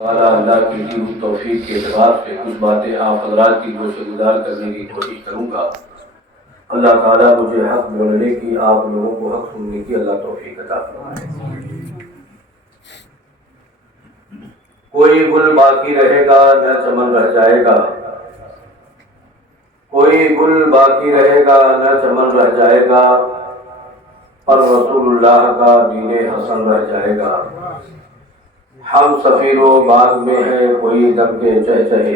تعالیٰ اللہ کی دی ہوئی توفیق کے اعتبار سے کچھ باتیں آپ حضرات کی گوشہ گزار کرنے کی کوشش کروں گا۔ اللہ تعالیٰ مجھے حق بولنے کی، آپ لوگوں کو حق سننے کی اللہ توفیق عطا فرمائے۔ کوئی گل باقی رہے گا نہ چمن رہ جائے گا، کوئی گل باقی رہے گا نہ چمن رہ جائے گا، پر رسول اللہ کا دین حسن رہ جائے گا۔ ہم سفیر و باغ میں ہے کوئی دم کے چہچہے،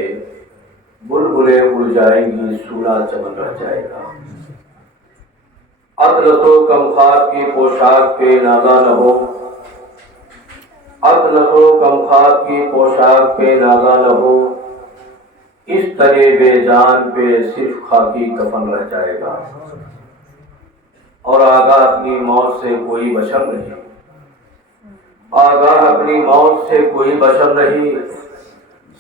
بلبلیں اڑ جائیں گی سونا چمن رہ جائے گا۔ اطلس و کمخار کی پوشاک پہ نازا نہ ہو، اطلس و کمخار کی پوشاک پہ نازا نہ ہو، اس تنے بے جان پہ صرف خاکی کفن رہ جائے گا۔ اور آگاہ اپنی موت سے کوئی بشر نہیں، آگاہ اپنی موت سے کوئی بشر نہیں،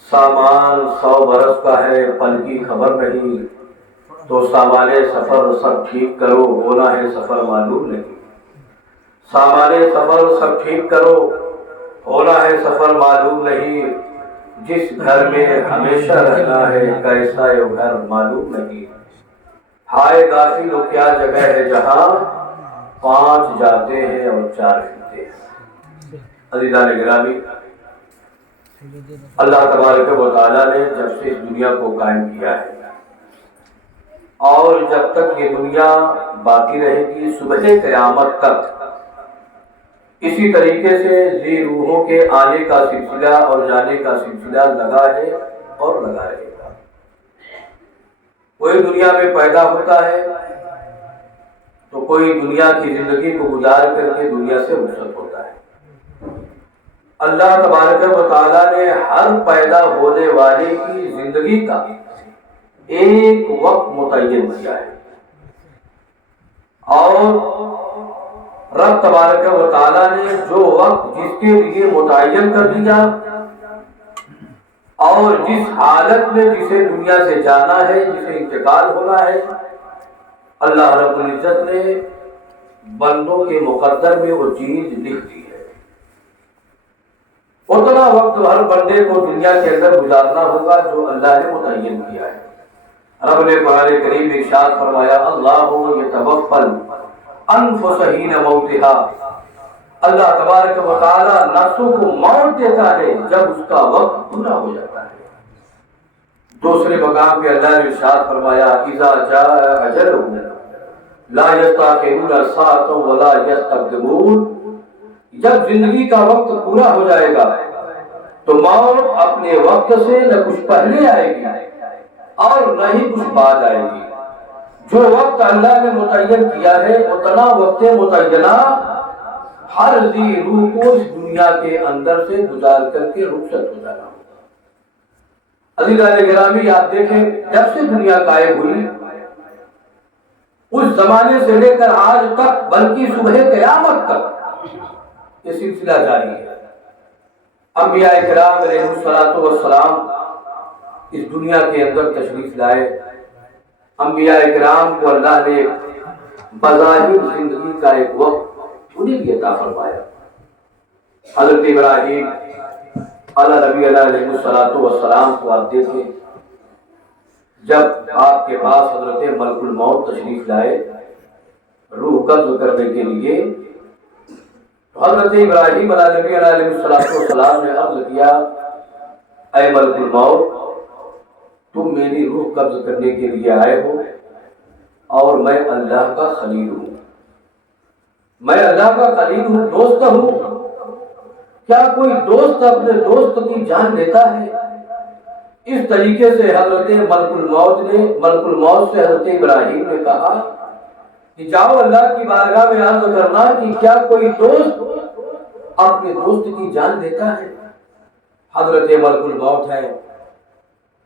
سامان 100 برس کا ہے پل کی خبر نہیں، تو سامان سفر سب ٹھیک کرو ہونا ہے سفر معلوم نہیں، سامان سفر سب ٹھیک کرو ہونا ہے سفر معلوم نہیں، جس گھر میں ہمیشہ رہنا ہے کیسا یہ گھر معلوم نہیں، ہائے غافل و کیا جگہ ہے جہاں 5 جاتے ہیں اور 4 رہتے ہیں۔ عزیزان گرامی، اللہ تبارک و تعالیٰ نے جب سے اس دنیا کو قائم کیا ہے اور جب تک یہ دنیا باقی رہے گی صبح قیامت تک، اسی طریقے سے ذی روحوں کے آنے کا سلسلہ اور جانے کا سلسلہ لگا ہے اور لگا رہے گا۔ کوئی دنیا میں پیدا ہوتا ہے تو کوئی دنیا کی زندگی کو گزار کر کے دنیا سے رخصت ہوتا ہے۔ اللہ تبارک و تعالیٰ نے ہر پیدا ہونے والے کی زندگی کا ایک وقت متعین کیا ہے، اور رب تبارک و تعالیٰ نے جو وقت جس کے لیے متعین کر دیا اور جس حالت میں جسے دنیا سے جانا ہے، جسے انتقال ہونا ہے، اللہ رب العزت نے بندوں کے مقدر میں وہ چیز لکھ دی ہے۔ اتنا وقت ہر بندے کو دنیا کے اندر گزارنا ہوگا جو اللہ نے متعین کیا ہے۔ رب نے قرآن کریم میں ارشاد فرمایا، اللہ یتوفی الانفس حین موتها، اللہ تبارک و تعالی نفسوں کو موت دیتا ہے جب اس کا وقت پورا ہو جاتا ہے۔ دوسرے مقام پہ اللہ نے ارشاد فرمایا، اذا جاء اجلهم لا یستأخرون ساعة ولا یستقدمون، جب زندگی کا وقت پورا ہو جائے گا تو موت اپنے وقت سے نہ کچھ پہلے آئے گی اور نہ ہی کچھ بعد آئے گی۔ جو وقت اللہ نے متعین کیا ہے اتنا وقت متعینہ ہر ذی روح کو اس دنیا کے اندر سے گزار کر کے رخصت ہو جانا ہوگا۔ عزیزان گرامی، آپ دیکھیں جب سے دنیا قائم ہوئی اس زمانے سے لے کر آج تک، بلکہ صبح قیامت تک یہ سلسلہ جاری ہے۔ انبیاء کرام علیہ الصلوۃ والسلام اس دنیا کے اندر تشریف لائے۔ انبیاء کرام کو اللہ نے بظاہر زندگی کا ایک وقت انہیں بھی عطا فرمایا۔ حضرت ابراہیم علیہ نبی علیہ الصلوۃ والسلام کو آپ دیکھیں، جب آپ کے پاس حضرت ملک الموت تشریف لائے روح قبض کرنے کے لیے، حضرت ابراہیم علیہ نبی علیہ السلام نے عرض کیا، اے ملک الموت، تم میری روح قبض کرنے کے لیے آئے ہو اور میں اللہ کا خلیل ہوں، میں اللہ کا خلیل ہوں، دوست ہوں، کیا کوئی دوست اپنے دوست کی جان لیتا ہے؟ اس طریقے سے حضرت ملک الموت سے حضرت ابراہیم نے کہا کہ جاؤ اللہ کی بارگاہ میں عرض کرنا کہ کیا کوئی دوست اپنے دوست کی جان لیتا ہے؟ حضرت ملک الموت ہے،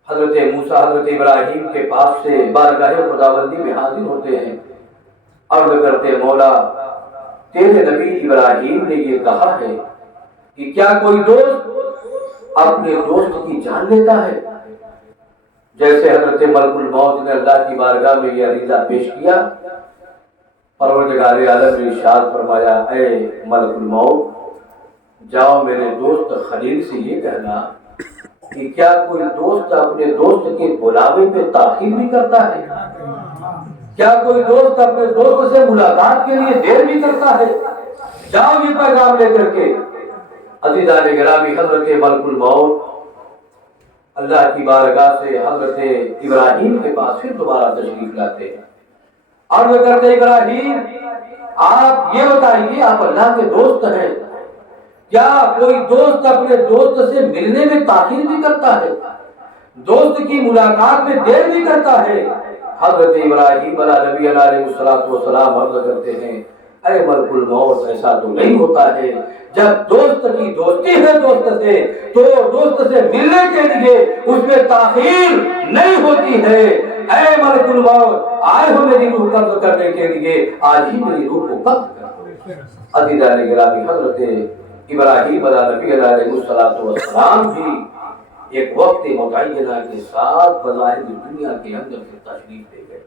حضرت موسیٰ حضرت ابراہیم کے پاس سے بارگاہ خداوندی میں حاضر ہوتے ہیں، عرض کرتے، مولا تیرے نبی ابراہیم نے یہ کہا ہے کہ کیا کوئی دوست اپنے دوست کی جان لیتا ہے؟ جیسے حضرت ملک الموت نے اللہ کی بارگاہ میں یہ عریضہ پیش کیا، پروردگار عالم نے ارشاد فرمایا، اے ملک الموت، جاؤ میرے دوست خلیل سے یہ کہنا کہ کیا کوئی دوست اپنے دوست کے بلاوے پہ تاخیر نہیں کرتا ہے؟ کیا کوئی دوست اپنے دوست سے ملاقات کے لیے دیر بھی کرتا ہے؟ جاؤ یہ پیغام لے کر کے عزیزان گرامی حضرت ملک الموت اللہ کی بارگاہ سے حضرت ابراہیم کے پاس پھر دوبارہ تشریف لاتے ہیں۔ عرض کرتے ابراہیم آپ یہ بتائیے آپ اللہ کے دوست ہیں، کیا کوئی دوست اپنے دوست سے ملنے میں تاخیر بھی کرتا ہے؟ دوست کی ملاقات میں دیر بھی کرتا ہے؟ حضرت ابراہیم علیہ نبی علیہ السلام عرض کرتے ہیں اے ملک الموت ایسا تو نہیں ہوتا ہے، جب دوست کی دوستی ہے دوست سے تو دوست سے ملنے کے لیے اس میں تاخیر نہیں ہوتی ہے۔ اے ملک الموت آئے ہو میری روح قبض کرنے کے لیے، آج ہی میری روح کو قبض کر۔ عزیزان گرامی حضرت ابراہیم علیہ نبی علیہ السلام بھی ایک وقت متعینہ کے ساتھ بظاہر دنیا کے اندر سے تشریف لے گئے۔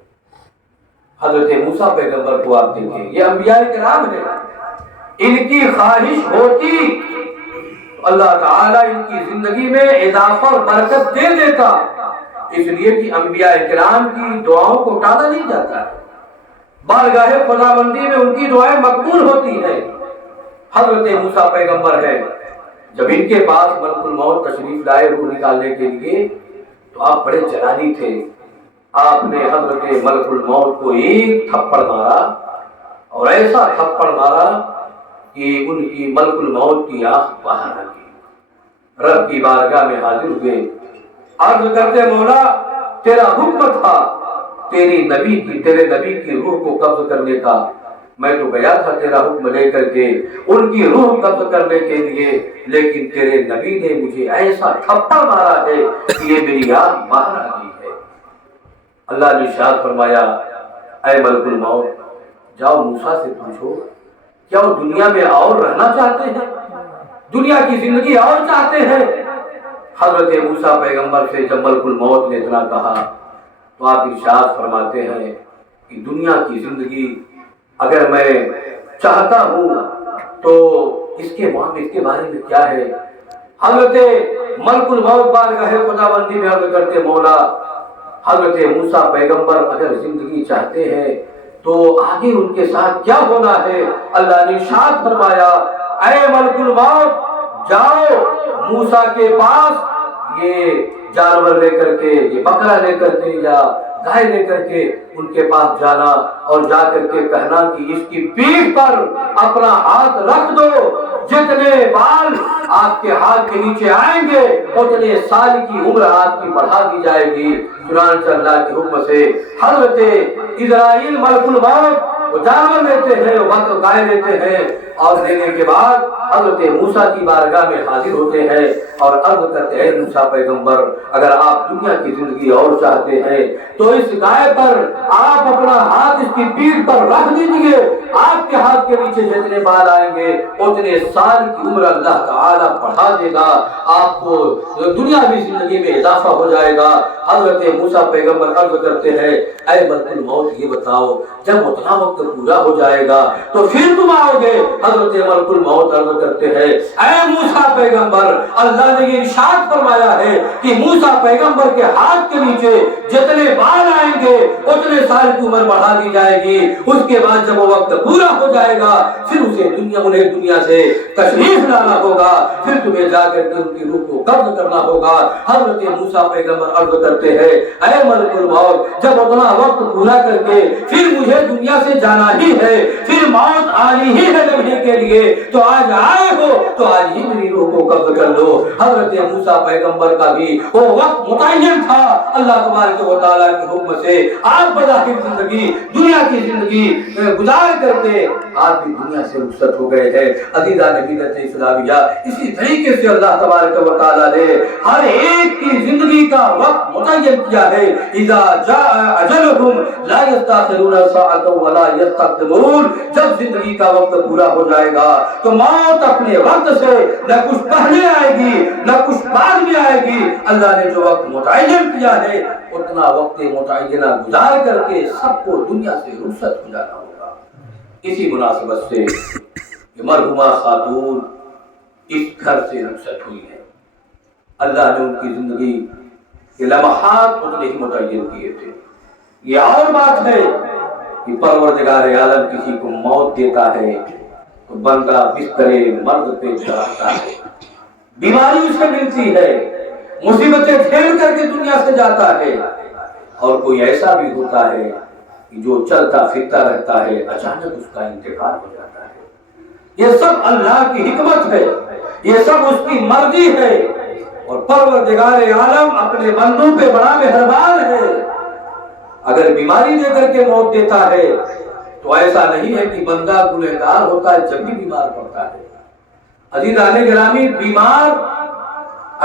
حضرت موسیٰ پیغمبر کو آپ دیکھیں، یہ انبیاء کرام ہیں، ان کی خواہش ہوتی تو اللہ تعالیٰ ان کی زندگی میں اضافہ اور برکت دے دیتا، اس لیے کہ انبیاء کرام کی دعاؤں کو ٹالا نہیں جاتا ہے، بارگاہ خداوندی میں ان کی دعائیں مقبول ہوتی ہیں۔ حضرت موسیٰ پیغمبر ہے، جب ان کے پاس ملک الموت تشریف لائے روح نکالنے کے لیے تو آپ بڑے جلالی تھے، آپ نے حضرت ملک الموت کو ایک تھپڑ مارا اور ایسا تھپڑ مارا کہ ان کی ملک الموت کی آنکھ باہر آ گئی، رب کی بارگاہ میں حاضر ہوئے، عرض کرتے مولا تیرا حکم تھا تیرے نبی کی روح کو قبض کرنے کا، میں تو گیا تھا تیرا حکم لے کر کے ان کی روح قبض کرنے کے لیے، لیکن تیرے نبی نے مجھے ایسا تھپڑ مارا ہے کہ یہ میری آنکھ باہر آ گئی ہے۔ اللہ نے ارشاد فرمایا اے ملک الموت جاؤ موسیٰ سے پوچھو کیا وہ دنیا میں اور رہنا چاہتے ہیں، دنیا کی زندگی اور چاہتے ہیں؟ حضرت موسیٰ پیغمبر سے جب ملک الموت نے اتنا کہا تو آپ ارشاد فرماتے ہیں کہ دنیا کی زندگی اگر میں چاہتا ہوں تو اس کے بارے میں کیا ہے؟ حضرت ملک الموت بارگاہ خداوندی میں عرض کرتے مولا حضرت موسیٰ پیغمبر اگر زندگی چاہتے ہیں تو آگے ان کے ساتھ کیا ہونا ہے؟ اللہ نے ارشاد فرمایا اے ملک الموت جاؤ موسیٰ کے پاس یہ جانور لے کر کے، یہ بکرا لے کر کے یا گائے لے کر کے ان کے پاس جانا اور جا کر کے کہنا کہ اس کی پیٹھ پر اپنا ہاتھ رکھ دو، جتنے بال آپ کے ہاتھ کے نیچے آئیں گے اتنے سال کی عمر آپ کی بڑھا دی جائے گی۔ چنانچہ اللہ کے حکم سے حضرت اسرائیل ملک الموت وہ جانور لیتے ہیں، وقت گائے لیتے ہیں اور لینے کے بعد حضرت موسیٰ کی بارگاہ میں حاضر ہوتے ہیں اور عرض کرتے ہیں موسیٰ پیغمبر اگر آپ دنیا کی زندگی اور چاہتے ہیں تو اس گائے پر آپ اپنا ہاتھ اس کی پیٹھ پر رکھ دیجئے، آپ کے ہاتھ کے نیچے جتنے بال آئیں گے اتنے سال کی عمر اللہ تعالیٰ بڑھا دے گا، آپ کو دنیاوی زندگی میں اضافہ ہو جائے گا۔ حضرت موسیٰ پیغمبر عرض کرتے ہیں اے ملک الموت یہ بتاؤ جب اتنا وقت پورا ہو جائے گا تو پھر تم آؤ گے؟ حضرت ملک الموت عرض کرتے ہیں اے موسیٰ پیغمبر اللہ نے یہ ارشاد فرمایا ہے کہ موسیٰ پیغمبر کے ہاتھ کے نیچے جتنے بال آئیں گے اتنے سال کی عمر بڑھا دی جائے گی، اس کے بعد جب وہ وقت پورا ہو جائے گا پھر انہیں دنیا سے تشریف لانا ہوگا، پھر تمہیں جا کر کے ان کی روح کو قبض کرنا ہوگا۔ حضرت موسیٰ پیغمبر عرض کرتے ہیں اے ملک الموت جب اتنا وقت پورا کر کے پھر مجھے دنیا سے جانا ہی ہے، پھر موت آنی ہی ہے لمحے کے لیے، تو آج آئے ہو تو آج ہی میری روح کو قبض کر لو۔ حضرت موسیٰ پیغمبر کا بھی وہ وقت متعین تھا، اللہ تبارک و تعالیٰ کے حکم سے آپ بظاہر زندگی دنیا کی زندگی گزار کر کے آپ بھی دنیا سے رخصت ہو گئے ہیں۔ عزیزان ملت اسلامیہ اسی طریقے سے اللہ تبارک و تعالیٰ نے ہر ایک کی زندگی کا وقت متعین کیا ہے، اذا جاء اجلهم لا يستأخرون ساعة ولا يستقدمون، جب زندگی کا وقت پورا ہو جائے گا تو موت اپنے وقت سے نہ کچھ پہلے آئے گی نہ کچھ بعد میں آئے گی، اللہ نے جو وقت متعین کیا ہے اتنا وقت متعینہ گزار کر کے سب کو دنیا سے رخصت ہو جانا ہوگا۔ اسی مناسبت سے مرحومہ خاتون اس گھر سے رخصت ہوئی ہیں۔ اللہ نے ان کی زندگی کے لمحات اتنے ہی متعین کیے تھے۔ یہ اور بات ہے کہ پروردگار عالم کسی کو موت دیتا ہے تو بندہ بستر مرد پہ چڑھتا ہے، بیماری اسے ملتی ہے، مصیبتیں جھیل کر کے دنیا سے جاتا ہے، اور کوئی ایسا بھی ہوتا ہے کہ جو چلتا پھرتا رہتا ہے، اچانک اس کا انتقال ہو جاتا ہے۔ یہ سب اللہ کی حکمت ہے، یہ سب اس کی مرضی ہے، اور پروردگار عالم اپنے بندوں پہ بڑا مہربان ہے۔ اگر بیماری دے کر کے موت دیتا ہے تو ایسا نہیں ہے کہ بندہ گنہگار ہوتا ہے جب بھی بیمار پڑتا ہے۔ عزیزان گرامی، بیمار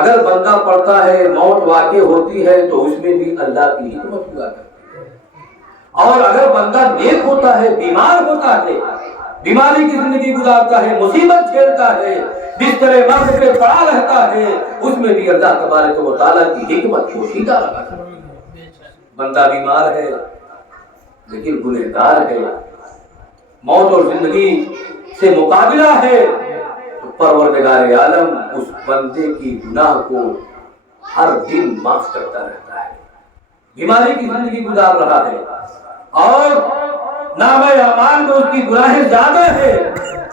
اگر بندہ پڑتا ہے، موت واقع ہوتی ہے تو اس میں بھی اللہ کی حکمت ہوا کرتی ہے۔ اور اگر بندہ نیک ہوتا ہے، بیمار ہوتا ہے، بیماری کی زندگی گزارتا ہے، مصیبت جھیلتا ہے، بستر مرض پہ پڑا رہتا ہے، اس میں بھی اللہ تبارک و تعالیٰ کی حکمت پوشیدہ رہا کرتی ہے۔ بندہ بیمار ہے لیکن گنہگار ہے، موت اور زندگی سے مقابلہ ہے، تو پروردگار عالم اس بندے کی گناہ کو ہر دن معاف کرتا رہتا ہے۔ بیماری کی زندگی گزار رہا ہے اور نامہ اعمال میں اس کی گناہیں زیادہ ہے،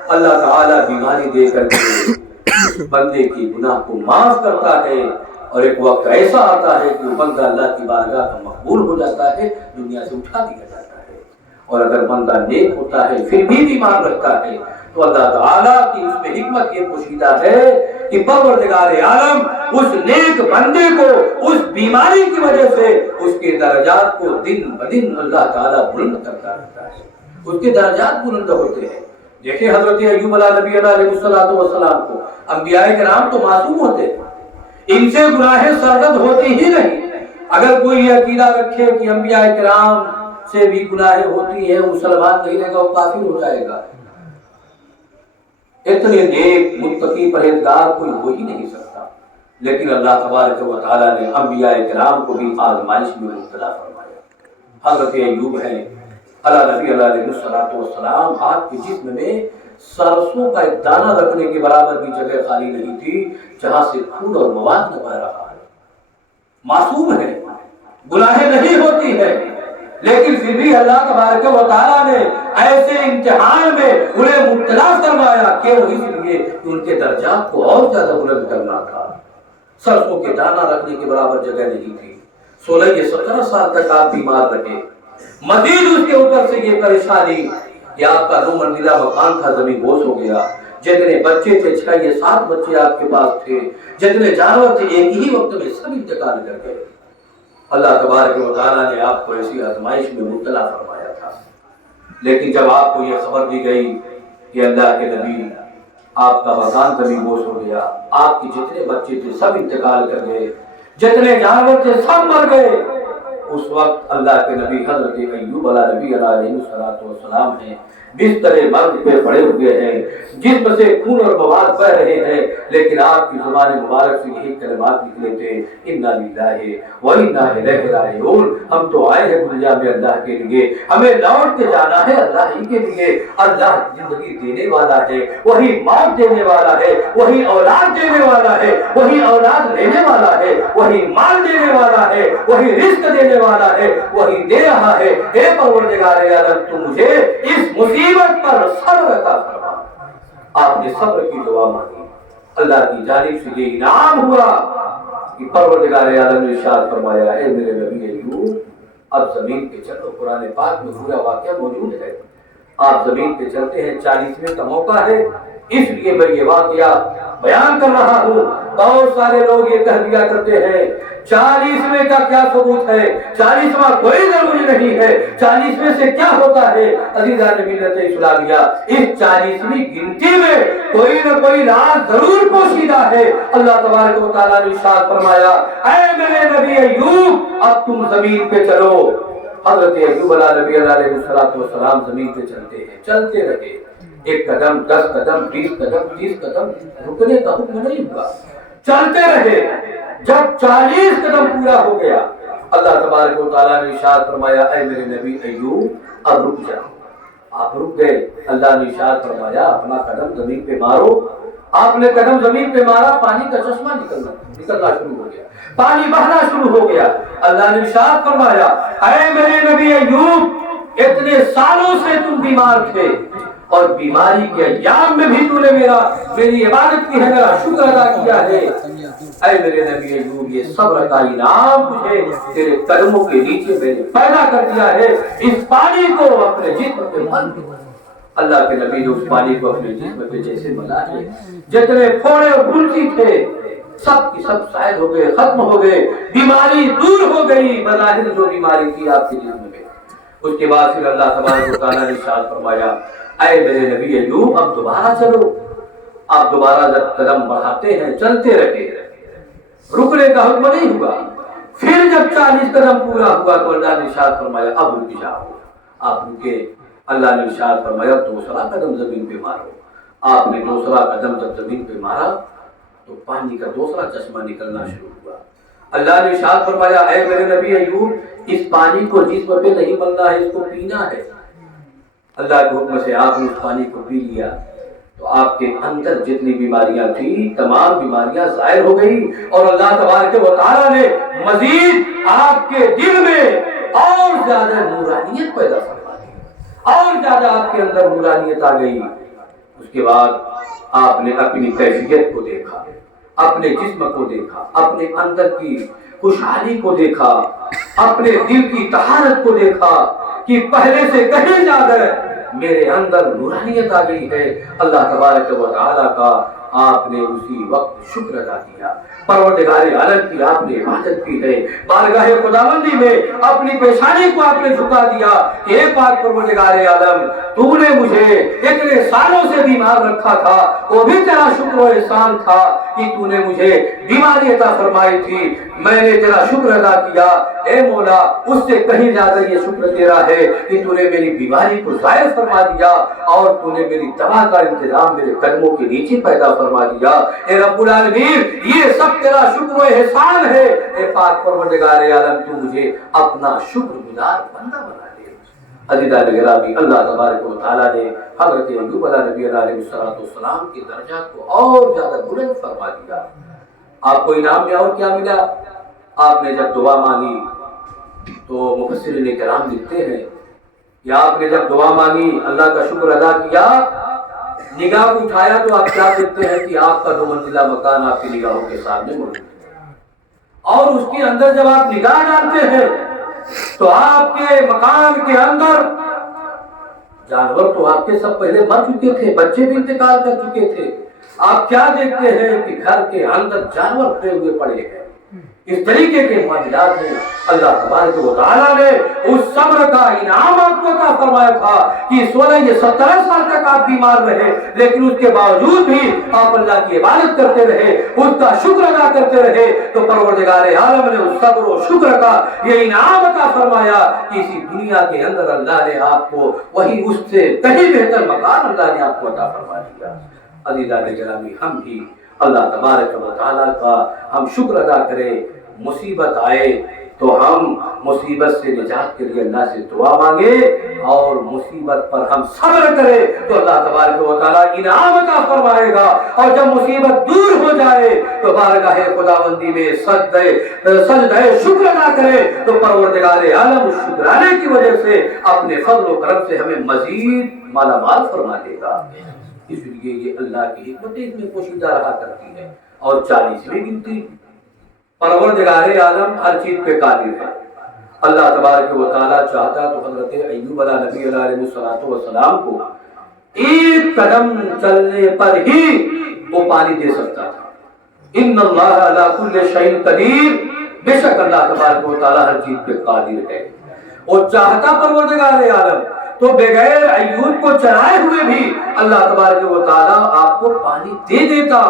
اللہ تعالیٰ بیماری دے کر کے بندے کی گناہ کو معاف کرتا ہے، اور ایک وقت ایسا آتا ہے کہ وہ بندہ اللہ کی بارگاہ میں مقبول ہو جاتا ہے، دنیا سے اٹھا دیا جاتا ہے۔ اور اگر بندہ نیک ہوتا ہے پھر بھی بیمار رہتا ہے تو اللہ تعالیٰ کی اس میں حکمت یہ پوشیدہ ہے کہ پروردگار عالم اس نیک بندے کو اس بیماری کی وجہ سے اس کے درجات کو دن بدن اللہ تعالیٰ بلند کرتا رہتا ہے، اس کے درجات بلند ہوتے ہیں۔ دیکھیں حضرت ایوب نبی علیہ السلام کو، انبیاء کرام تو معصوم ہوتے ہیں، ان سے گناہیں سرزد ہوتی ہی نہیں۔ اگر کوئی یہ عقیدہ رکھے کہ انبیاء کرام سے بھی گناہیں ہوتی ہیں، مسلمان نہیں رہے گا، وہ کافر ہو جائے گا۔ اتنے نیک متقی پرہیزگار کوئی ہو ہی نہیں سکتا، لیکن اللہ تبارک و تعالیٰ نے انبیاء کرام کو بھی آزمائش میں مبتلا فرمایا۔ حضرت ایوب ہے اللہ نبی علیہ السلام، آپ کے جسم میں سرسوں کا ایک دانہ رکھنے کے برابر بھی جگہ خالی نہیں تھی جہاں سے خون اور مواد نہ بہ رہا ہے۔ معصوم ہے، گناہیں نہیں ہوتی ہے، لیکن پھر بھی اللہ تبارک و تعالیٰ نے ایسے امتحان میں انہیں مبتلا فرمایا کہ وہ اس لیے کہ ان کے درجات کو اور زیادہ بلند کرنا تھا۔ سرسوں کے دانہ رکھنے کے برابر جگہ نہیں تھی۔ 16-17 سال تک آپ بیمار رہے، مزید اس کے اوپر سے یہ پریشانی کہ آپ کا 2 منزلہ مکان تھا، زمین بوس ہو گیا، جتنے بچے تھے 6 یا 7 بچے آپ کے پاس تھے، جتنے جانور تھے ایک ہی وقت میں سب انتقال کر گئے۔ اللہ تبارک و تعالیٰ نے آپ کو ایسی آزمائش میں مبتلا فرمایا تھا، لیکن جب آپ کو یہ خبر دی گئی کہ اللہ کے نبی آپ کا مکان زمین بوس ہو گیا، آپ کے جتنے بچے تھے سب انتقال کر گئے، جتنے جانور تھے سب مر گئے، اس وقت اللہ کے نبی حضرت ایوب علیہ السلام ہیں، بستر مرض پہ پڑے ہوئے ہیں، جسم سے خون اور مواد بہ رہے ہیں، لیکن آپ کی زبان مبارک سے یہی کلمات نکلے تھے، انا للہ و انا الیہ راجعون، ہم تو آئے ہیں دنیا میں اللہ کے لیے، ہمیں لوٹ کے جانا ہے اللہ ہی کے لیے۔ اللہ زندگی دینے والا ہے، وہی موت دینے والا ہے، وہی اولاد دینے والا ہے، وہی اولاد لینے والا ہے، وہی مال دینے والا ہے، وہی رزق دینے والا ہے، وہی دے رہا ہے۔ اے پروردگار عالم، تو مجھے اس مصیبت پر صبر عطا فرما۔ آپ نے صبر کی دعا مانگی، اللہ کی جانب سے یہ انعام ہوا کہ پروردگار عالم نے ارشاد فرمایا، اے میرے نبی ایوب اب زمین پہ چلو۔ قرآن پاک میں پورا واقعہ موجود ہے، آپ زمین پہ چلتے ہیں، 40ویں کا موقع ہے، اس لیے میں یہ واقعہ بیان کر رہا ہوں۔ بہت سارے لوگ یہ کہہ دیا کرتے ہیں 40ویں کا کیا ثبوت ہے، 40واں کوئی ضروری نہیں ہے، 40ویں سے کیا ہوتا ہے؟ عزیزان ملت اسلامیہ، اس 40ویں گنتی میں کوئی نہ کوئی راز ضرور پوشیدہ ہے۔ اللہ تبارک و تعالیٰ نے ارشاد فرمایا، اے میرے نبی ایوب اب تم زمین پہ چلو۔ حضرت ایوب نبی علیہ السلام زمین پہ چلتے ہیں، چلتے رہے، 1 قدم 10 قدم 20 قدم 30 قدم، رکنے کا حکم نہیں ہوا، چلتے رہے۔ جب 40 قدم پورا ہو گیا، اللہ تبارک و تعالیٰ نے ارشاد فرمایا، اے میرے نبی ایوب اب رک جاؤ۔ آپ رک گئے، اللہ نے ارشاد فرمایا اپنا قدم زمین پہ مارو، آپ نے قدم زمین پہ مارا، پانی کا چشمہ نکلنا شروع ہو گیا، پانی بہنا شروع ہو گیا۔ اللہ نے ارشاد فرمایا اے میرے نبی ایوب، اتنے سالوں سے تم بیمار تھے اور بیماری کے ایام میں بھی تو نے میری عبادت کی ہے، میرا شکر ادا کیا ہے۔ اے میرے نبی ایوب، یہ صبر کا انعام تجھے تیرے قدموں کے نیچے میں نے پیدا کر دیا ہے، اس پانی کو اپنے جسم پہ مل دو۔ اللہ کے نبی نے اس پانی کو اپنے جسم پہ جیسے ملا ہے، جتنے پھوڑے اور پھلسی تھے سب کی سب شاید ہو گئے، ختم ہو گئے، بیماری دور ہو گئی، بظاہر جو بیماری تھی آپ کے جسم میں۔ اس کے بعد پھر اللہ تبارک و تعالیٰ نے ارشاد فرمایا اے میرے نبی ایوب، اب دوبارہ چلو۔ آپ دوبارہ جب قدم بڑھاتے ہیں چلتے رہے، رکنے کا حکم نہیں ہوا۔ پھر جب 40 قدم پورا ہوا تو اللہ نے ارشاد فرمایا اب رک جاؤ۔ آپ رکے، اللہ نے ارشاد فرمایا دوسرا قدم زمین پہ مارو۔ آپ نے دوسرا قدم جب زمین پہ مارا تو پانی کا دوسرا چشمہ نکلنا شروع ہوا۔ اللہ نے ارشاد فرمایا اے میرے نبی ایوب، اس پانی کو جسم پہ نہیں ملنا ہے، اس کو پینا ہے۔ اللہ کے حکم سے آپ نے اس پانی کو پی لیا تو آپ کے اندر جتنی بیماریاں تھیں تمام بیماریاں ظاہر ہو گئی، اور اللہ تبارک و تعالیٰ نے مزید آپ کے دل میں اور زیادہ نورانیت پیدا فرما دی، اور زیادہ آپ کے اندر نورانیت آ گئی۔ اس کے بعد آپ نے اپنی کیفیت کو دیکھا، اپنے جسم کو دیکھا، اپنے اندر کی خوشحالی کو دیکھا، اپنے دل کی طہارت کو دیکھا کہ پہلے سے کہیں زیادہ میرے اندر نورانیت آ گئی ہے۔ اللہ تبارک و تعالیٰ کا آپ نے اسی وقت شکر ادا کیا، پروردگار عالم کی آپ نے عبادت کی ہے، بارگاہ خداوندی میں اپنی پیشانی کو آپ نے جھکا دیا کہ اے پاک پروردگار عالم، تو نے مجھے اتنے سالوں سے بیمار رکھا تھا، وہ بھی تیرا شکر و احسان تھا کہ تو نے مجھے بیماری عطا فرمائی تھی، میں نے تیرا شکر ادا کیا۔ اے مولا، اس سے کہیں زیادہ یہ شکر تیرا ہے کہ تو نے میری بیماری کو ظاہر فرما دیا اور تو نے میری دوا کا انتظام میرے قدموں کے نیچے پیدا فرما دیا۔ اے رب العالمین، یہ سب تیرا شکر و احسان ہے۔ اے پاک پروردگار عالم، تو مجھے اپنا شکر گزار بندہ بنا دے۔ عزیزان گرامی، اللہ تبارک و تعالیٰ نے حضرت ایوب علیہ السلام کے درجات کو اور زیادہ بلند فرما دیا۔ آپ کو انعام میں اور کیا ملا؟ آپ نے جب دعا مانگی تو مفسرین کرام لکھتے ہیں کہ آپ نے جب دعا مانگی، اللہ کا شکر ادا کیا، نگاہ اٹھایا تو آپ کیا دیکھتے ہیں کہ آپ کا 2 منزلہ مکان آپ کی نگاہوں کے سامنے موجود ہے، اور اس کے اندر جب آپ نگاہ ڈالتے ہیں تو آپ کے مکان کے اندر جانور تو آپ کے سب پہلے مر چکے تھے، بچے بھی انتقال کر چکے تھے۔ آپ کیا دیکھتے ہیں کہ گھر کے اندر جانور کھڑے ہوئے پڑے ہیں۔ اس طریقے کے معاملات ہیں۔ اللہ تبارک و تعالیٰ نے اس صبر کا انعام آپ کو عطا فرمایا تھا کہ 17 سال تک آپ بیمار رہے، لیکن اس کے باوجود بھی آپ اللہ کی عبادت کرتے رہے، اس کا شکر ادا کرتے رہے، تو پروردگار عالم نے اس صبر و شکر کا یہ انعام عطا فرمایا کہ اسی دنیا کے اندر اللہ نے آپ کو وہی اس سے کہیں بہتر مکان اللہ نے آپ کو عطا فرما دیا۔ عزیزان گرامی، ہم بھی اللہ تبارک و تعالیٰ کا ہم شکر ادا کریں۔ مصیبت آئے تو ہم مصیبت سے نجات کے لیے اللہ سے دعا مانگے، اور مصیبت پر ہم صبر کریں تو اللہ تبارک و تعالیٰ انعام عطا فرمائے گا، اور جب مصیبت دور ہو جائے تو بارگاہ خداوندی میں سجدہ شکر ادا کرے تو پروردگار عالم اس شکرانے کی وجہ سے اپنے فضل و کرم سے ہمیں مزید مالا مال فرما دے گا۔ اس لیے یہ اللہ کی حکمت اس میں پوشیدہ رہا کرتی ہے، اور 40ویں گنتی پروردگار عالم ہر چیز پہ قادر ہے۔ اللہ تبارک و تعالیٰ چاہتا تو حضرت ایوب علیہ السلام کو ایک قدم چلنے پر ہی وہ پانی دے سکتا تھا۔ ان اللہ علی کل شیء قدیر، بے شک اللہ تبارک و تعالیٰ ہر چیز پہ قادر ہے۔ وہ چاہتا پروردگار عالم تو بغیر ایوب کو چرائے ہوئے بھی اللہ تبارک و تعالیٰ آپ کو پانی دے دیتا،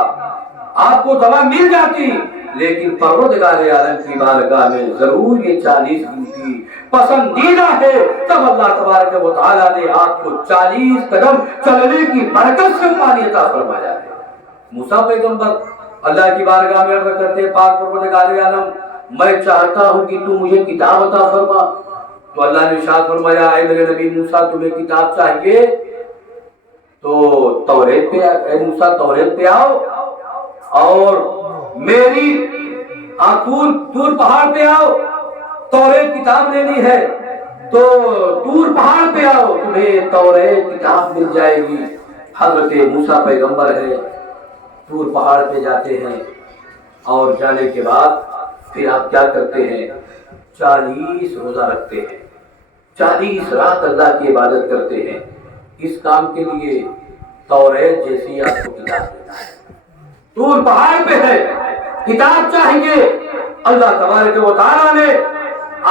آپ کو دوا مل جاتی، لیکن پروردگار عالم کی بارگاہ میں ضرور یہ 40 گنتی پسندیدہ ہے۔ تب اللہ تبارک و تعالیٰ نے آپ کو 40 قدم چلنے کی برکت سے پانی عطا فرمایا ہے۔ موسیٰ پیغمبر اللہ کی بارگاہ میں عرض کرتے، پاک پروردگار عالم، میں چاہتا ہوں کہ تو مجھے کتاب عطا فرما، تو اللہ نے ارشاد فرمایا اے میرے نبی موسیٰ، تمہیں کتاب چاہیے تو توریت پہ اے موسیٰ توریت پہ آؤ اور میری طور پہاڑ پہ آؤ، توریت کتاب لینی ہے تو طور پہاڑ پہ آؤ، تمہیں توریت کتاب مل جائے گی۔ حضرت موسیٰ پیغمبر ہے، طور پہاڑ پہ جاتے ہیں اور جانے کے بعد پھر آپ کیا کرتے ہیں؟ 40 روزہ رکھتے ہیں، 40 رات اللہ کی عبادت کرتے ہیں۔ اس کام کے لیے توریت جیسی آپ کو کتاب دینا ہے، طور پہاڑ پہ ہے، کتاب چاہیں گے۔ اللہ تبارک و تعالیٰ نے،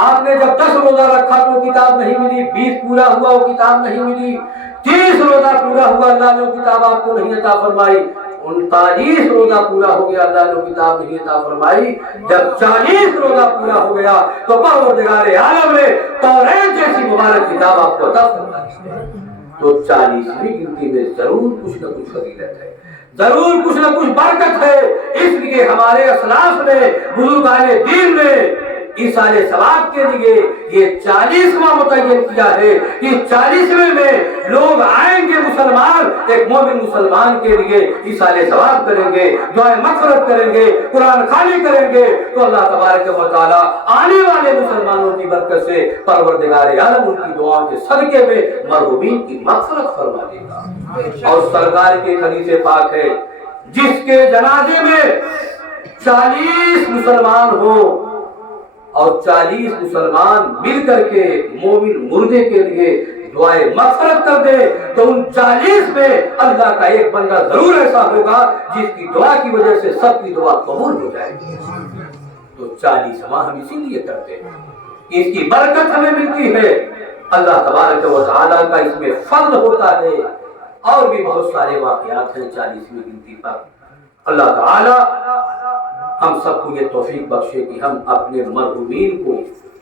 آپ نے جب 10 روزہ رکھا تو کتاب نہیں ملی، 20 پورا ہوا وہ کتاب نہیں ملی، 30 روزہ پورا ہوا اللہ نے وہ کتاب آپ کو نہیں عطا فرمائی، 39 روزہ پورا ہو گیا اللہ نے وہ کتاب نہیں عطا فرمائی۔ جب 40 روزہ پورا ہو گیا تو پروردگار عالم نے توریت جیسی مبارک کتاب آپ کو عطا فرمائی۔ تو 40ویں گنتی میں ضرور کچھ نہ کچھ فضیلت ہے، ضرور کچھ نہ کچھ برکت ہے۔ اس لیے ہمارے اسلاف نے، بزرگان دین نے ایصال ثواب کے لیے یہ 40واں متعین کیا ہے کہ 40ویں میں لوگ آئیں گے، مسلمان ایک مومن مسلمان کے لیے ایصال ثواب کریں گے، دعائے مغفرت کریں گے، قرآن خوانی کریں گے، تو اللہ تبارک و تعالیٰ آنے والے مسلمانوں کی برکت سے پروردگار عالم ان کی دعاؤں کے صدقے میں مرحومین کی مغفرت فرما دے گا۔ اور سرکار کے حدیث پاک ہے، جس کے جنازے میں 40 مسلمان ہو اور 40 مسلمان مل کر کے مومن مردے کے لیے دعائے مغفرت کر دے تو ان 40 میں اللہ کا ایک بندہ ضرور ایسا ہوگا جس کی دعا کی وجہ سے سب کی دعا قبول ہو جائے گی۔ تو 40واں ہم اسی لیے کرتے ہیں، اس کی برکت ہمیں ملتی ہے، اللہ تبارک و تعالیٰ کا اس میں فضل ہوتا ہے۔ اور بھی بہت سارے واقعات ہیں 40ویں گنتی پر۔ اللہ تعالیٰ ہم سب کو یہ توفیق بخشے کہ ہم اپنے مرحومین کو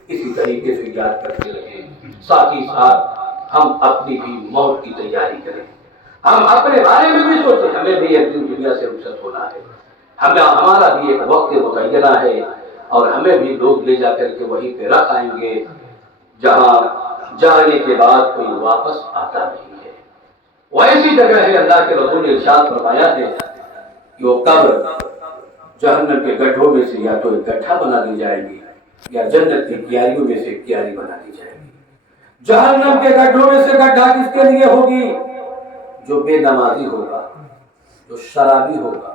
اسی طریقے سے یاد کرتے رہیں، ساتھ ہی ساتھ ہم اپنی بھی موت کی تیاری کریں، ہم اپنے بارے میں بھی سوچیں، ہمیں بھی ایک دن دنیا سے رخصت ہونا ہے، ہمارا بھی ایک وقت متعینہ ہے اور ہمیں بھی لوگ لے جا کر کے وہیں پہ رکھ آئیں گے جہاں جانے کے بعد کوئی واپس آتا نہیں ہے۔ وہ ایسی جگہ ہے، اللہ کے رسول نے ارشاد فرمایا ہے کہ وہ قبر جہنم کے گڈھوں میں سے یا تو ایک گڈھا بنا دی جائے گی یا جنت کی کیاریوں میں سے ایک کیاری بنا دی جائے گی۔ جہنم کے گڈھوں میں سے گڈھا کس کے لیے ہوگی؟ جو بے نمازی ہوگا، جو شرابی ہوگا،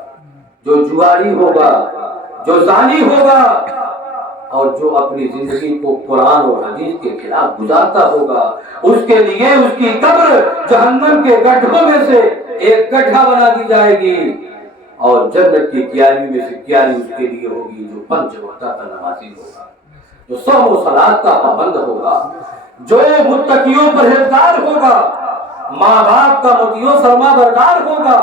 جو جواری ہوگا، جو زانی ہوگا اور جو اپنی زندگی کو قرآن اور حدیث کے خلاف گزارتا ہوگا، اس کے لیے اس کی قبر جہنم کے گڈھوں میں سے ایک گڈھا بنا دی جائے گی اور جنت کی کیاری میں سے کیاری اس کے لیے ہوگی جو 5 وقت کا نمازی ہوگا، جو صوم و صلاۃ کا پابند ہوگا، جو متقیوں پرہیزگار ہوگا، ماں باپ کا مطیع و فرما بردار ہوگا،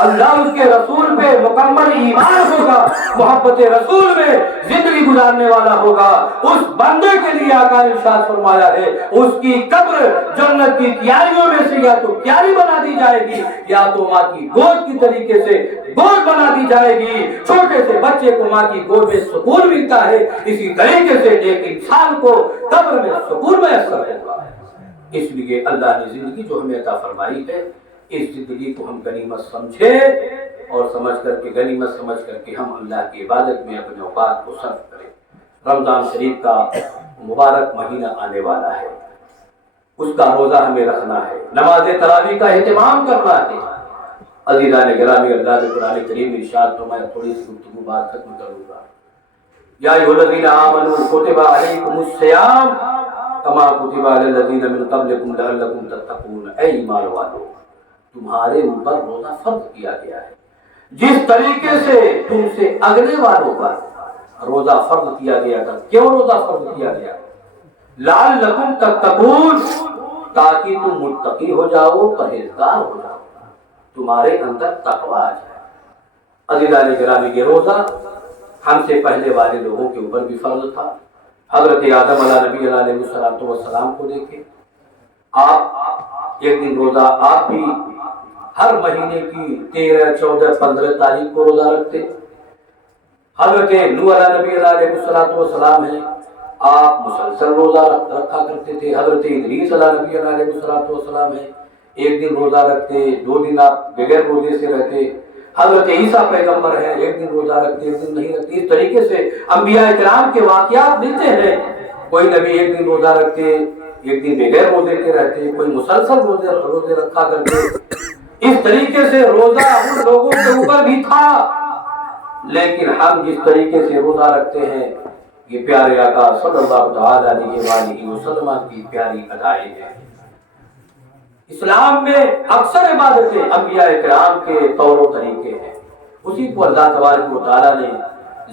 اللہ اس کے رسول پہ مکمل ایمان ہوگا، محبت رسول میں زندگی گزارنے والا ہوگا، اس بندے کے لیے آقا نے ارشاد فرمایا ہے اس کی قبر جنت کی کیاریوں میں سے یا تو کیاری بنا دی جائے گی یا تو ماں کی گود کی طریقے سے گود بنا دی جائے گی۔ چھوٹے سے بچے کو ماں کی گود میں سکون ملتا ہے، اسی طریقے سے ایک انسان کو قبر میں سکون میسر ہوگا۔ اس لیے اللہ نے زندگی جو ہمیں عطا فرمائی ہے، اس زندگی کو ہم غنیمت سمجھیں اور سمجھ کر کے غنیمت سمجھ کر کے ہم اللہ کی عبادت میں اپنے اوقات کو صرف کریں۔ رمضان شریف کا مبارک مہینہ آنے والا ہے، اس کا روزہ ہمیں رکھنا ہے، نماز تراویح کا اہتمام کرنا ہے۔ عزیزان گرامی، اللہ نے قرآن کریم میں ارشاد فرمایا، تھوڑی سی گفتگو بات ختم کروں گا۔ یا ایھا الذین آمنوا کتب علیکم الصیام کما کتب علی الذین من قبلکم لعلکم تتقون۔ اے ایمان والو، تمہارے اوپر روزہ فرض کیا گیا ہے جس طریقے سے تم سے اگلے والوں پر روزہ فرض کیا گیا تھا۔ کیوں روزہ فرض کیا گیا؟ لعلکم تتقون، تاکہ تم متقی ہو جاؤ، پرہیزگار ہو جاؤ، تمہارے اندر تقوی آ جائے۔ عزیزان گرامی، یہ روزہ ہم سے پہلے والے لوگوں کے اوپر بھی فرض تھا۔ حضرت آدم علیہ نبی علیہ السلام کو دیکھیں، آپ ایک دن روزہ، آپ بھی ہر مہینے کی 13، 14، 15 تاریخ کو روزہ رکھتے۔ حضرت نوح علیہ نبی علیہ السلام ہیں، آپ مسلسل روزہ رکھا کرتے تھے۔ حضرت ادریس علیہ نبی علیہ السلام ہیں، ایک دن روزہ رکھتے، 2 دن آپ بغیر روزے سے رہتے. حضرت عیسیٰ پیغمبر ہیں، ایک دن روزہ رکھتے، ایک دن نہیں رکھتے. اس طریقے سے انبیاء کرام کے واقعات ملتے ہیں. کوئی نبی ایک دن روزہ رکھتے، ایک دن بغیر روزے کے رہتے، کوئی مسلسل روزے رکھا کرتے. اس طریقے سے روزہ ان لوگوں کے اوپر بھی تھا. لیکن ہم جس طریقے سے روزہ رکھتے ہیں، یہ پیارے آقا صلی اللہ علیہ وسلم کی پیاری ادائیں ہیں. اسلام میں اکثر عبادتیں انبیاء کرام کے طور و طریقے ہیں. اسی کو اللہ تبارک و تعالیٰ نے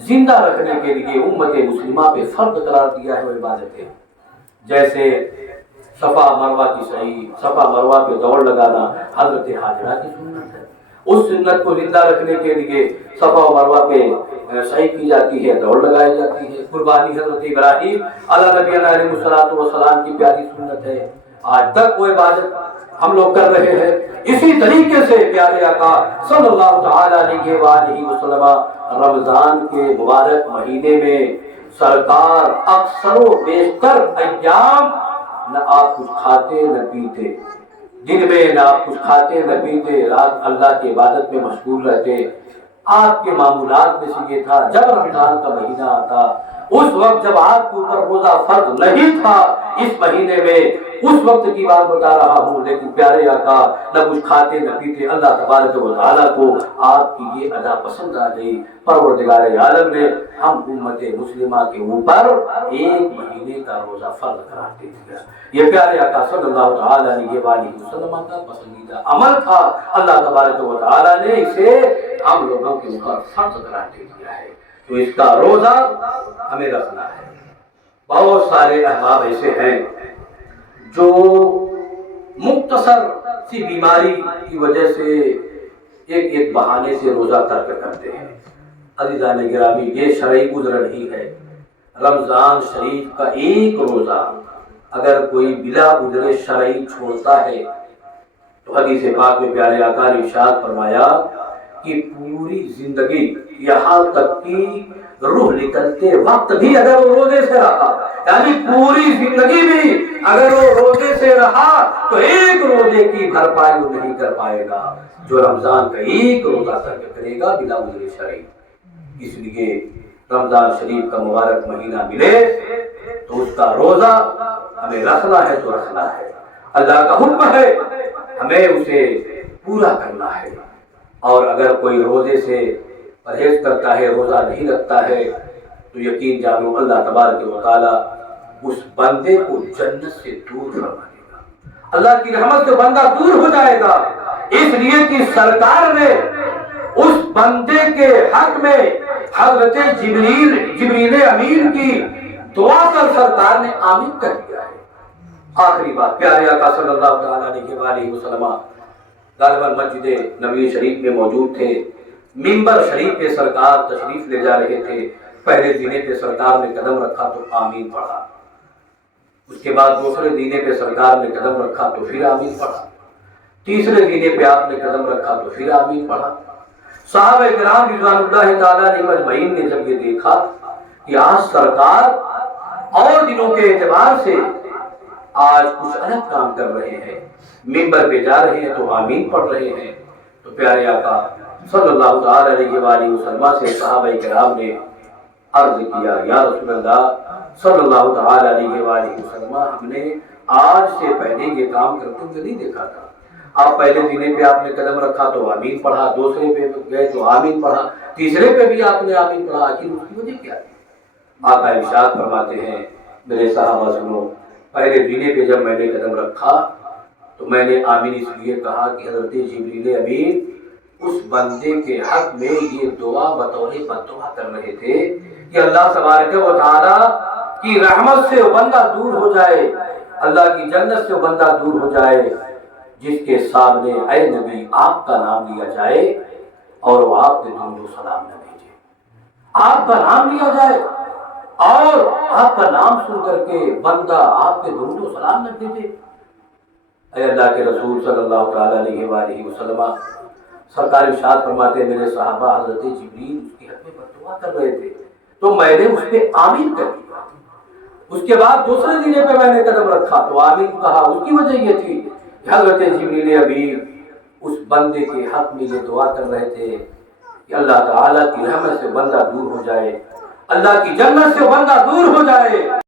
زندہ رکھنے کے لیے امت مسلمہ پہ فرض قرار دیا ہے وہ عبادتیں. جیسے صفا مروہ کی سعی، صفا مروہ پہ دوڑ لگانا حضرت حاجرہ کی سنت ہے. اس سنت کو زندہ رکھنے کے لیے صفا و مروہ پہ سعی کی جاتی ہے، دوڑ لگائی جاتی ہے. قربانی حضرت ابراہیم علیہ نبی علیہ الصلوۃ والسلام کی پیاری سنت ہے. آج تک وہ عبادت ہم لوگ کر رہے ہیں. اسی طریقے سے پیارے آقا صلی اللہ تعالی علیہ وآلہ وسلم رمضان کے مبارک مہینے میں سرکار اکثر و بیشتر ایام نہ آپ کچھ کھاتے نہ پیتے، دن میں نہ آپ کچھ کھاتے نہ پیتے، رات اللہ کی عبادت میں مشغول رہتے. آپ کے معمولات میں سے یہ تھا جب رمضان کا مہینہ آتا، اس وقت جب آپ کے اوپر روزہ فرض نہیں تھا اس مہینے میں، اس وقت کی بات بتا رہا ہوں، لیکن پیارے آقا نہ کچھ کھاتے نہ پیتے. اللہ تبارک و تعالیٰ کو آپ کی یہ ادا پسند آ گئی. پروردگار عالم نے ہم امت مسلمہ کے اوپر ایک مہینے کا روزہ فرض قرار دے دیا. یہ پیارے آقا صلی اللہ تعالی علیہ وآلہ وسلم کا پسندیدہ عمل تھا. اللہ تبارک و تعالیٰ نے اسے ہم لوگوں کے اوپر فرض قرار دے دیا ہے. تو اس کا روزہ ہمیں رکھنا ہے. بہت سارے احباب ایسے ہیں جو مختصر سی بیماری کی وجہ سے ایک بہانے سے روزہ ترک کرتے ہیں. عزیزان گرامی، یہ شرعی گزر نہیں ہے. رمضان شریف کا ایک روزہ اگر کوئی بلا عذر شرعی چھوڑتا ہے تو حدیث پاک میں پیارے آقا نے ارشاد فرمایا کہ پوری زندگی یہاں تک کہ روح نکلتے وقت بھی اگر وہ روزے سے رہا، یعنی پوری زندگی بھی اگر وہ روزے سے رہا تو ایک روزے کی بھرپائی وہ نہیں کر پائے گا جو رمضان کا ایک روزہ ترک کرے گا بلا عذر شرعی. اس لیے رمضان شریف کا مبارک مہینہ ملے تو اس کا روزہ ہمیں رکھنا ہے تو رکھنا ہے. اللہ کا حکم ہے، ہمیں اسے پورا کرنا ہے. اور اگر کوئی روزے سے پرہیز کرتا ہے، روزہ نہیں رکھتا ہے، تو یقین جانو اللہ تبارک و تعالیٰ اس بندے کو جنت سے دور فرما دے گا. اللہ کی رحمت سے بندہ دور ہو جائے گا. اس لیے کہ سرکار نے اس بندے کے حق میں حضرت جبریل امین کی دعا کر سرکار نے آمین کر دیا ہے. آخری بات، پیارے آقا صلی اللہ تعالیٰ علیہ وآلہ وسلم غالباً مسجد نبوی شریف میں موجود تھے. منبر شریف پہ سرکار تشریف لے جا رہے تھے. پہلے دینے پہ سرکار نے قدم رکھا تو آمین پڑھا. اس کے بعد دوسرے دینے پہ سرکار نے قدم رکھا تو پھر آمین پڑھا. تیسرے دینے پہ آپ نے قدم رکھا تو پھر آمین پڑھا. صحابہ کرام رضوان اللہ تعالیٰ علیہ اجمعین نے جب یہ دیکھا کہ آج سرکار اور دنوں کے اعتبار سے آج کچھ الگ کام کر رہے ہیں، منبر پہ جا رہے ہیں تو آمین پڑھ رہے ہیں، تو پیارے آقا صلی اللہ تعالی علیہ وآلہ وسلم سے صحابہ کرام نے عرض کیا، یا رسول اللہ صلی اللہ تعالی علیہ وآلہ وسلم، ہم نے آج سے پہلے یہ کام کرتے ہوئے نہیں دیکھا تھا. آپ پہلے دینے پہ آپ نے قدم رکھا تو آمین پڑھا، دوسرے پہ گئے تو آمین پڑھا، تیسرے پہ بھی آپ نے آمین پڑھا، آخر اس کی وجہ کیا ہے؟ آقا ارشاد فرماتے ہیں، میرے صحابہ سنو، پہلے دینے پہ جب میں نے قدم رکھا تو میں نے آمین اس لیے کہا کہ حضرت جبریل امین اس بندے کے حق میں یہ دعا بطور بددعا کر رہے تھے کہ اللہ تبارک و تعالیٰ کی رحمت سے وہ بندہ دور ہو جائے، اللہ کی جنت سے وہ بندہ دور ہو جائے جس کے سامنے اے نبی آپ کا نام لیا جائے اور وہ آپ نے درود و سلام نہ بھیجے. آپ کا نام لیا جائے اور آپ کا نام سن کر کے بندہ آپ کے درود و سلام نہ بھیجے. اے اللہ کے رسول صلی اللہ تعالی علیہ وآلہ وسلم، سرکار ارشاد فرماتے ہیں، میرے صحابہ حضرت جبریل اس کے حق میں بددعا کر رہے تھے تو میں نے اس پہ آمین کر دیا. اس کے بعد دوسرے دینے پہ میں نے قدم رکھا تو آمین کہا. اس کی وجہ یہ تھی کہ حضرت جبریل ابھی اس بندے کے حق میں یہ دعا کر رہے تھے کہ اللہ تعالیٰ کی رحمت سے بندہ دور ہو جائے، اللہ کی جنت سے بندہ دور ہو جائے۔